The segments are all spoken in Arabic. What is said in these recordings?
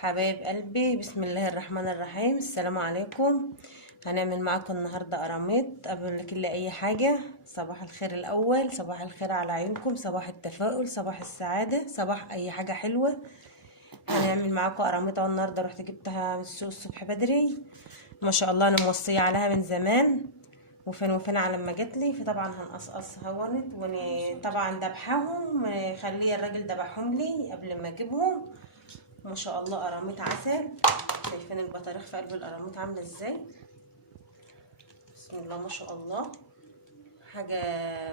حبايب قلبي، بسم الله الرحمن الرحيم. السلام عليكم. هنعمل معاكم النهارده قراميط. قبل كل اي حاجه، صباح الخير الاول، صباح الخير على عيونكم، صباح التفاؤل، صباح السعاده، صباح اي حاجه حلوه. هنعمل معاكم قراميط. النهارده رحت جبتها من السوق الصبح بدري، ما شاء الله انا موصيه عليها من زمان، وفين وفين على ما جتلي. فطبعا هنقصقصها هونت، وطبعا دبحهم، خليه الراجل دبحهم لي قبل ما اجيبهم. ما شاء الله قراميط عسل. شايفين البطاريخ في قلب القراميط عامله ازاي؟ بسم الله ما شاء الله، حاجه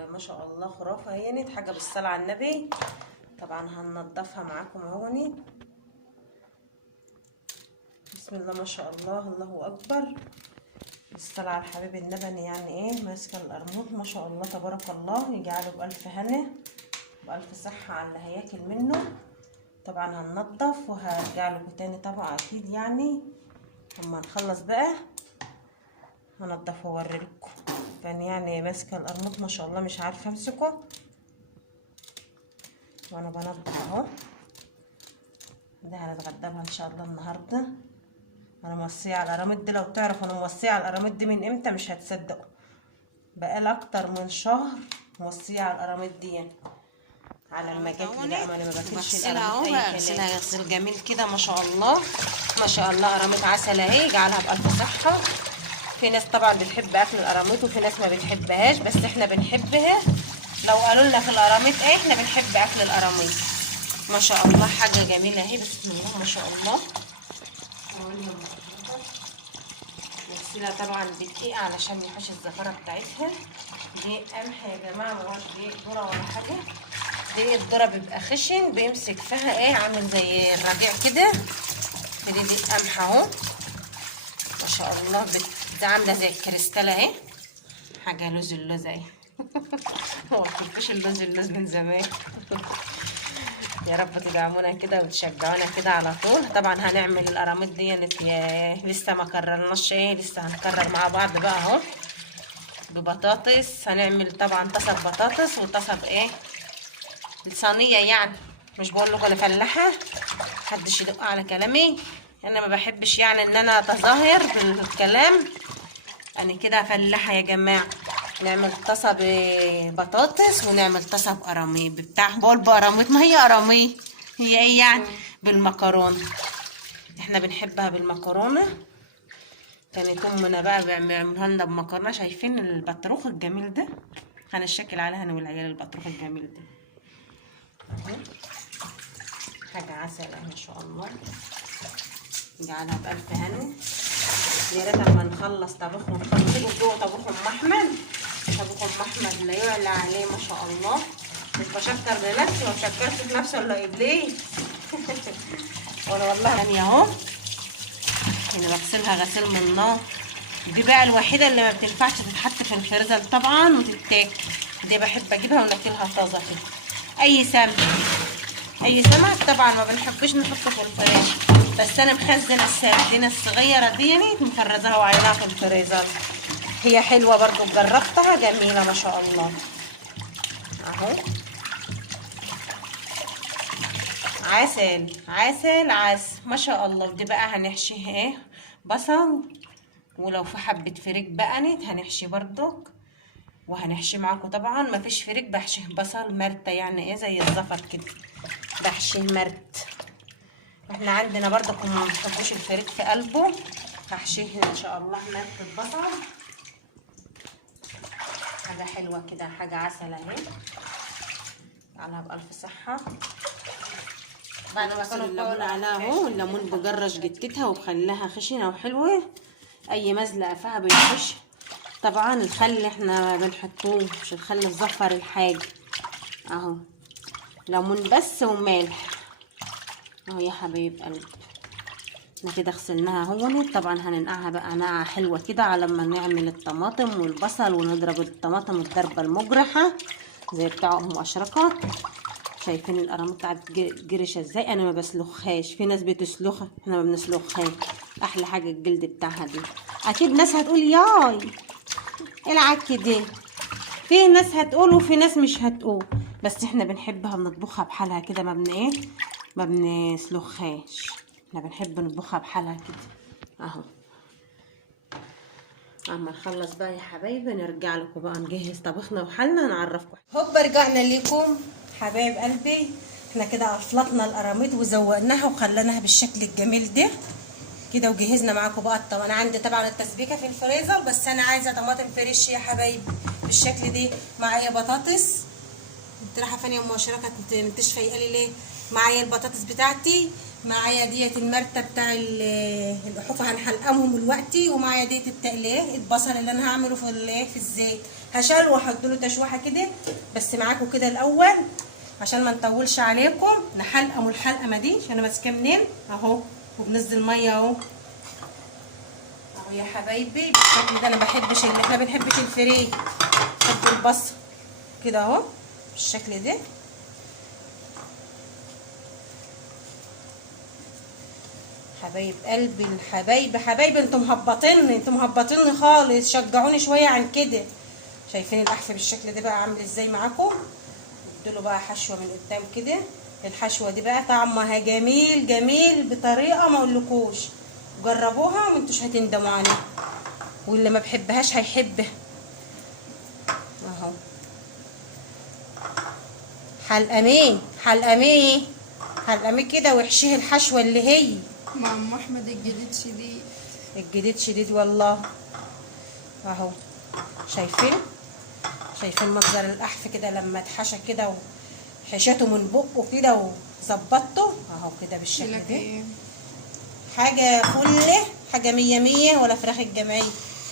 ما شاء الله خرافه. هينت حاجه بالصلاه على النبي. طبعا هننضفها معاكم اهوني. بسم الله ما شاء الله، الله اكبر. بالصلاه على الحبيب النبني، يعني ايه ماسكه القرموط ما شاء الله تبارك الله. يجعله بالف هنا والف صحه على اللي هياكل منه. طبعا هننضف وهرجع لكم تاني طبعا اكيد، يعني اما نخلص بقى هنضف واوريلكم. كان يعني ماسكه القرموط ما شاء الله، مش عارفه امسكه وانا بنضف اهو. ده هنتغدى بها ان شاء الله النهارده. انا موصيه على القراميط دي، لو تعرفوا انا موصيه على القراميط دي من امتى مش هتصدقوا. بقالي اكتر من شهر موصيه على القراميط دي، يعني على المجاك دي بقى. ما انا ما باكلش القراميط اي كلام. غسل جميل كده ما شاء الله، ما شاء الله. قراميط عسل اهي، يجعلها بالف صحه. في ناس طبعا بتحب اكل القراميط وفي ناس ما بتحبهاش، بس احنا بنحبها. لو قالوا لنا في القراميط ايه، احنا بنحب اكل القراميط. ما شاء الله حاجه جميله اهي، بسم الله ما شاء الله. نغسلها طبعا بدقيق علشان ميبقاش الزفره بتاعتها. دي قمح يا جماعه، مهوش دقيق ذره ولا حاجه. دقيق الذره بيبقى خشن، بيمسك فيها ايه، عامل زي الرجيع كده. دي دقيق قمح اهو ما شاء الله. عامله زي الكريستاله اهي، حاجه لوز اللوز اهي. هو مكنتش اللوز من زمان. يا رب تدعمونا كده وتشجعونا كده على طول. طبعا هنعمل القراميط دي لسه ما كررناش ايه، لسه هنكرر مع بعض بقى اهو. ببطاطس هنعمل طبعا طاسه بطاطس وطاسه بايه، صينيه يعني. مش بقول لكم انا فلاحه، محدش يدق على كلامي. انا ما بحبش يعني ان انا اتظاهر بالكلام. انا كده فلاحه يا جماعه. نعمل طاسه ببطاطس ونعمل طاسه بقراميط بتاع بول بقراميط. ما هي قراميط هي ايه يعني؟ بالمكرونه. احنا بنحبها بالمكرونه. كانت امنا بقى بيعملوها لنا بمكرونه. شايفين البطروخ الجميل ده؟ هنشكل عليها انا والعيال البطروخ الجميل ده. حاجه عسل ما شاء الله. نجعلها بألف هنا. يا ريت اما نخلص طبخهم نخلصوا جوه طبخهم احمد. طبخهم احمد لا يعلى عليه ما شاء الله. مش بشكر لنفسي، ما بشكرش في نفسي ولا ابليس. وانا والله ثانيه اهو. انا بغسلها غسيل من نار. دي بقى الوحيده اللي ما بتنفعش تتحط في الفريزر طبعا وتتاكل. دي بحب اجيبها وناكلها طازه كده. اي سمك طبعا ما بنحبش نحطه في الفريزر، بس انا مخزنه السردينه الصغيره دي مفرزاها وعيناها في الفريزر. هي حلوه برضو، جربتها جميله ما شاء الله اهو. عسل عسل عسل ما شاء الله. دي بقى هنحشيها ايه، بصل، ولو في حبه فريك بقى هنحشي برضو. وهنحشي معاكم طبعا ما فيش فريك بحشيه بصل مرته، يعني ايه زي الزفر كده بحشيه مرت. احنا عندنا برضو ما بنحبوش الفريك في قلبه. هحشيه ان شاء الله مرت البصل. حاجه حلوه كده، حاجه عسل اهي. عليها بالف صحه. بعد ما كانوا الليمون عليها اهو. الليمون بجرش جتتها وخلاها خشنه وحلوه. اي مزلقه فيها بنخش. طبعا الخل احنا ما بنحطوش، الخل الزفر الحاجه اهو. ليمون بس وملح اهو يا حبايب قلبي. احنا كده غسلناها اهون. طبعا هننقعها بقى نقعه حلوه كده على ما نعمل الطماطم والبصل، ونضرب الطماطم الضربه المجرحه زي بتاع ام اشرقه. شايفين القراميط بتاعت جرشه ازاي؟ انا ما بسلخهاش، في ناس بتسلخها، احنا ما بنسلخهاش. احلى حاجه الجلد بتاعها دي. اكيد ناس هتقول ياي العك دي، في ناس هتقول وفي ناس مش هتقول، بس احنا بنحبها بنطبخها بحالها كده، ما بنسلخهاش. احنا بنحب نطبخها بحالها كده اهو. اما نخلص بقى يا حبايبي نرجع لكم بقى نجهز طبخنا وحالنا نعرفكم. هوب رجعنا لكم حبايب قلبي. احنا كده افلطنا القراميط وزوقناها وخليناها بالشكل الجميل ده كده، وجهزنا معاكم بقى انا عندي طبعا التسبيكه في الفريزر، بس انا عايزه طماطم فريش يا حبايبي بالشكل ده. معايا بطاطس، انت رايحه فين يا ام اشرقه؟ انتش فايقه لي ليه؟ معايا البطاطس بتاعتي، معايا ديت المرتة بتاع الحفه هنحلقهم دلوقتي، ومعايا ديت التقليه البصل اللي انا هعمله في الزيت. هشلوح واحط له تشويحه كده بس معاكم كده الاول عشان ما نطولش عليكم. نحلقم الحلقمه دي عشان انا ماسكاه منين اهو، وبنزل ميه اهو يا حبايبي بالشكل ده. انا بحبش احنا بنحبش الفري، بحب البصل كده اهو بالشكل ده. حبايب قلبي الحبايب حبايبي، انتم مهبطيني خالص، شجعوني شويه عن كده. شايفين الاحف بالشكل ده بقى عامل ازاي معاكم؟ اديله بقى حشوه من قدام كده. الحشوه دي بقى طعمها جميل جميل بطريقه ما اقولكوش، جربوها وانتوش هتندموا عليها، واللي ما بحبهاش هيحبها اهو. حلقميه كده وحشيه الحشوه اللي هي مع ام احمد الجديد شديد والله اهو. شايفين منظر الاحف كده لما اتحشى كده وحشته من بقه كده وظبطته اهو كده بالشكل ده. حاجه فله، حاجه مية مية، ولا فراخ الجمعيه.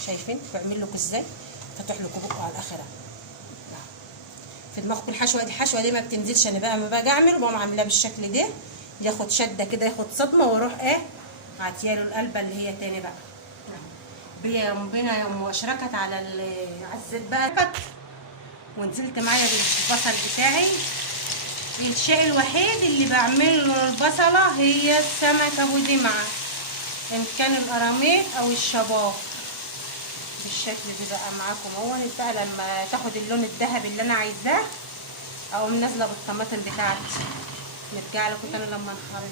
شايفين بعمل لكم ازاي؟ فتح لكم بقه على الاخره في دماغكم. الحشوه دي ما بتنزلش. انا بقى ما باجي اعمل بقوم عاملاه بالشكل ده، ياخد شده كده، ياخد صدمه، واروح عطياله القلبه اللي هي تاني بقى. بينا يوم واشركت على الزيت بقى، ونزلت معايا بالبصل بتاعي. الشيء الوحيد اللي بعمل له البصله هي السمكه ودمعه، ان كان القراميط او الشباب بالشكل ده بقى معاكم اهو. بقى لما تاخد اللون الذهبي اللي انا عايزاه اقوم نازله بالطماطم بتاعتي. نرجع لكم تاني لما نخرج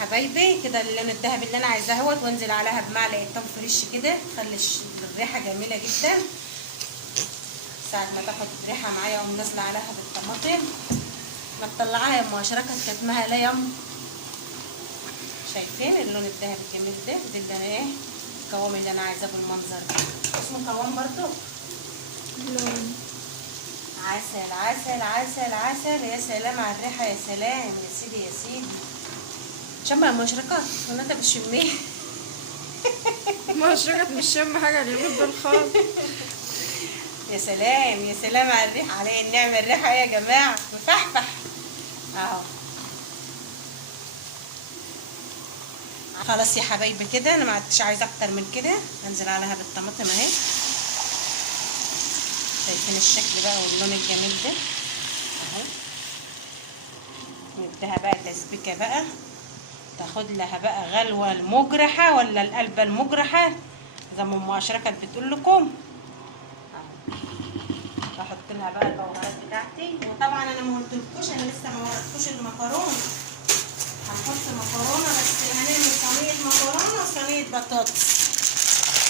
حبايبي كده اللون الذهبي اللي انا عايزاه اهوت، وانزل عليها بمعلقه توم فريش كده تخلي الريحه جميله جدا. ساعه ما تاخد ريحه معايا اقوم نازله عليها بالطماطم. ما تطلعها يا ام اشركه كتمها لا يم. شايفين اللون الذهبي الجميل ده اللي انا القوام اللي انا عايزاه بالمنظر ده. اسمه قوام برضو لون عسل عسل عسل عسل. يا سلام على الريحه، يا سلام يا سيدي يا سيدي. شم يا مشرقات ولا انت بتشميه؟ مشرقة مش شم حاجه اليومين دول خالص. يا سلام يا سلام على الريحه، عليه النعمه الريحه يا جماعه مفحفح اهو. خلاص يا حبايبي كده انا ما عدتش عايزه اكتر من كده. انزل عليها بالطماطم اهي. شايفين الشكل بقى واللون الجميل ده اهو. نديها بقى تسبيكه بقى، تاخد لها بقى غلوه المجرحه ولا القلبه المجرحه زي ما ام اشركت بتقول لكم اهو. بحط لها بقى البهارات بتاعتي. وطبعا انا ما قلتلكوش، انا لسه ما وريتكوش المكرونه. هنحط مكرونه، بس هنعمل صينيه مكرونه وصينيه بطاطس.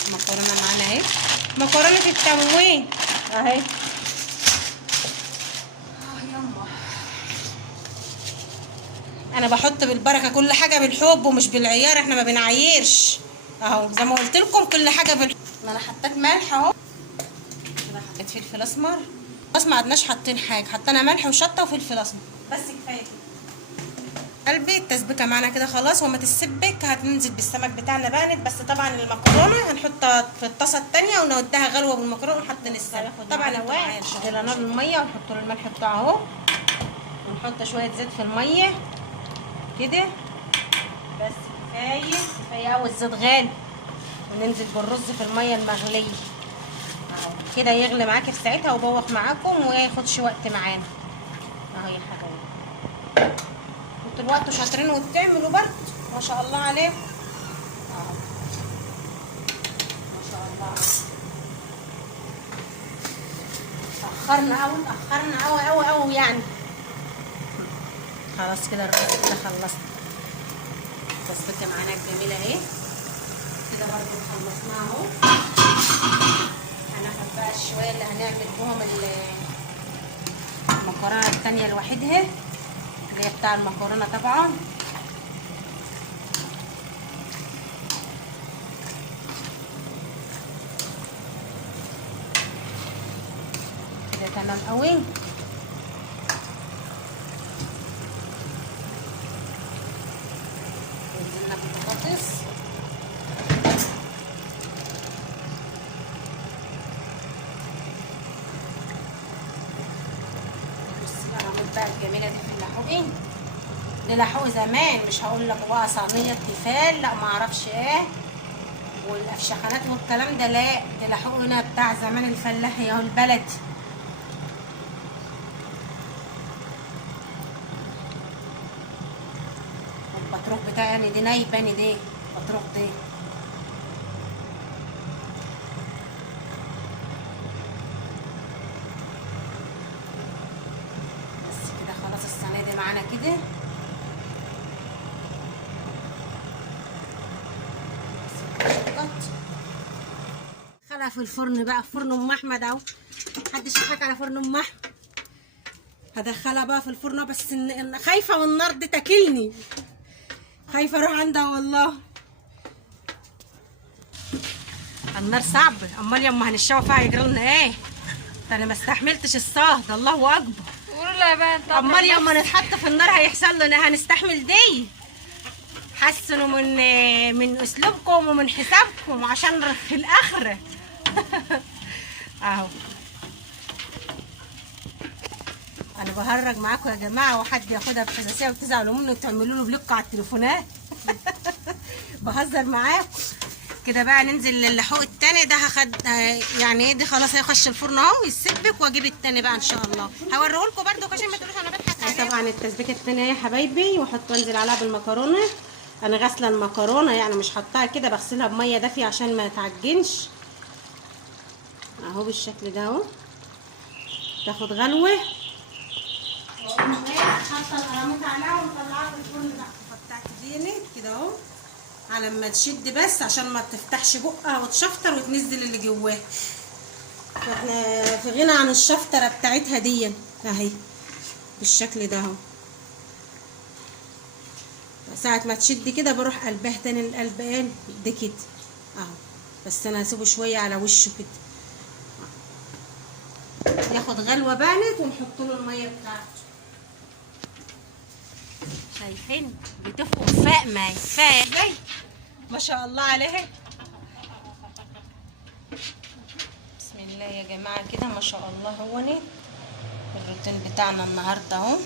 المكرونه معانا اهي، مكرونه التموين اهي. يما انا بحط بالبركه، كل حاجه بالحب ومش بالعيار، احنا ما بنعيرش اهو. زي ما قلت لكم كل حاجه بالحب. انا حطيت ملح اهو، انا حطيت فلفل اسمر، بس ما عدناش حاطين حاجه، حطينا ملح وشطه وفلفل اسمر بس كفايه كده. قلبي التسبيكه معانا كده خلاص، وما تسبك هتنزل بالسمك بتاعنا بانت. بس طبعا المكرونه هنحطها في الطاسه الثانيه ونوديها غلوه بالمكرونه ونحط السمك. طبعا على نار الميه ونحط له الملح بتاعه اهو، ونحط شويه زيت في الميه كده بس كفايه قوي. الزيت غالي، وننزل بالرز في الميه المغليه اهو كده يغلي معاكي في ساعتها وبوخ معاكم وما ياخدش وقت معانا اهو يا حبايبي. انتوا الوقت شاطرين وبتعملوا برضه ما شاء الله عليكم اهو ما شاء الله. اتاخرنا قوي يعني. خلاص كده الرز كده خلصنا. التسبيكه معانا الجميله اهي كده برضو خلصناها اهو. هناخد بقى الشويه اللي هنعمل بهم المكرونه التانيه لوحدها اللي هي بتاع المكرونه طبعا. كده تمام قوي. نزلنا بالبطاطس بقى الجميله دي في اللحوقي. دي لحوق زمان، مش هقول لك بقى صينيه تيفال، لا ما اعرفش ايه والافشخانات والكلام ده، لا دي لحوقنا بتاع زمان الفلاحي اهو البلد. البطروخ بتاعي يعني دي نايباني دي البطروخ دي. خلاص الصينيه دي معانا كده. خلها في الفرن بقى، في فرن ام احمد اهو. محدش يضحك على فرن ام احمد. هدخلها بقى في الفرن بس خايفه من النار دي تاكلني، خايفه اروح عندها والله. النار صعبه، امال يما هنشوى فيها يجرى لنا ايه؟ ده انا ما استحملتش الصهد، الله اكبر. والله بقى امال يوم نتحط في النار هيحصل لنا، هنستحمل دي. حسنوا من اسلوبكم ومن حسابكم عشان في الاخره. اهو انا بهرج معاكم يا جماعه، وحد ياخدها بحساسيه وتزعلوا منه وتعملوا له بلوك على التليفونات. بهزر معاكم. كده بقى ننزل للحوق التاني ده. يعني ايه دي خلاص هيخش الفرن اهو يتسبك، واجيب التاني بقى ان شاء الله هوريهولكم برده عشان ما تقولوش انا بضحك عليكم. طبعا التسبيكه التانيه يا حبايبي، واحط وانزل عليها بالمكرونه. انا غاسله المكرونه يعني مش حطاها كده، بغسلها بميه دافيه عشان ما تعجنش اهو بالشكل ده اهو. تاخد غلوه واقوم حاطه القراميط عليها ومطلعاها في الفرن بقى. فتحت ديني كده اهو على ما تشد بس عشان ما تفتحش بقها وتشفطر وتنزل اللي جواها. فاحنا في غنى عن الشفطره بتاعتها دي اهي بالشكل ده اهو. ساعه ما تشد كده بروح قلبها تاني القلبان ده كده اهو. بس انا هسيبه شويه على وشه كده ياخد غلوه بانت ونحط له الميه بتاعته. شايفين بتفقوا فاق ماي فاق ما شاء الله عليه. بسم الله يا جماعه كده ما شاء الله. هو الروتين بتاعنا النهارده اهو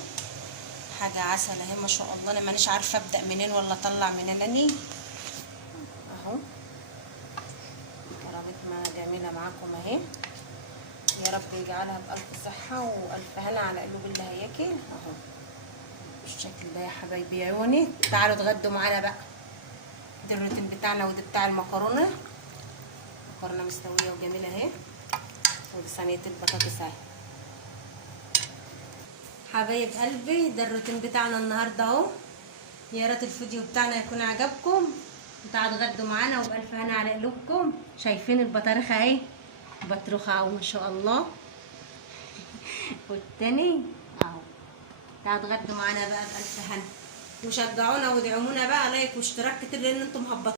حاجه عسل اهي ما شاء الله. انا مانيش عارفه ابدا منين ولا اطلع منين اني اهو. قرابتنا جميله معاكم اهي، يا رب يجعلها بألف صحه والف هنا على قلوب اللي هياكل اهو بالشكل ده يا حبايبي يا عيوني. تعالوا اتغدوا معانا بقى. ده الروتين بتاعنا وده بتاع المكرونه. مكرونه مستويه وجميله اهي، ودي صينيه البطاطس اهي. حبايب قلبي ده الروتين بتاعنا النهارده اهو. يا ريت الفيديو بتاعنا يكون عجبكم، وتعالوا اتغدوا معانا وبألف هنا على قلوبكم. شايفين البطارخه اهي بطروخه اهو ما شاء الله. والتاني اهو. تعالوا اتغدوا معانا بقى بألف هنا، وشجعونا وادعمونا بقى لايك واشتراك كتير لان انتم مهبطين.